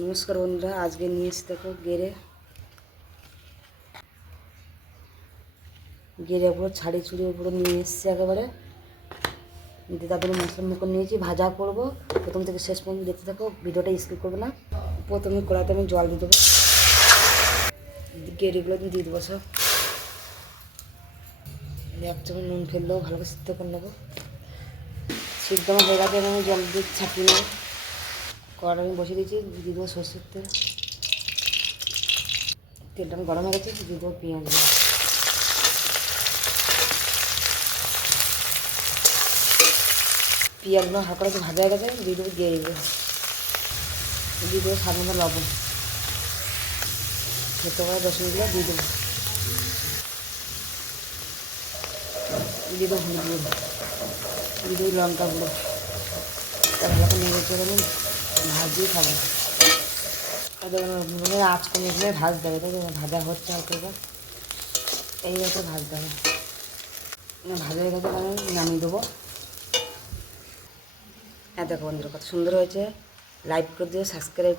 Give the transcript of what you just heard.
নমস্কার বন্ধুরা, আজকে নিয়ে এসে দেখো গেরে পুরো ছাড়ি চুড়ি পুরো নিয়ে এসেছি একেবারে। তারপরে মশলা মুখ নিয়েছি, ভাজা করব। প্রথম থেকে শেষ পর্যন্ত দেখতে থাকো, ভিডিওটা স্কিপ করবো না। প্রথমে কড়াইতে আমি জল দিয়ে দেবো, গেরেগুলো দিয়ে দেবো সব। এক চামচ নুন ফেললেও ভালো করে সিদ্ধ করে নেবো। সিদ্ধ আমার হয়ে গেছে, আমি জল দিয়ে ছাপিয়ে নেবো। কড়াই আমি বসিয়ে দিয়েছি, দিয়ে দেবো সর্ষের তেল। তেলটা আমি গরম হয়ে গেছে, দিয়ে দেবো পেঁয়াজ। পেঁয়াজগুলো হালকা একটু ভাজা হয়ে গেছে, দিয়ে দেবো দিয়ে দেবো স্বাদ মতো লবণ। সেদ্ধ করা রসুনগুলো দিয়ে দেবো, দিয়ে দেবো হলুদ গুঁড়ো, দিয়ে দেবো লঙ্কা গুঁড়ো। তা ভালো করে নেড়ে চেড়ে আমি ভাজিয়ে খাবো। মানে আঁচ কমে গেলে ভাজতে হবে, তাই ভাজা হচ্ছে হালকা করে, এইভাবে ভাজতে হবে। ভাজা হয়ে গেছে, আমি নামিয়ে দেবো। হ্যাঁ দেখো বন্ধুরা, কত সুন্দর হয়েছে। লাইক করে দিও, সাবস্ক্রাইব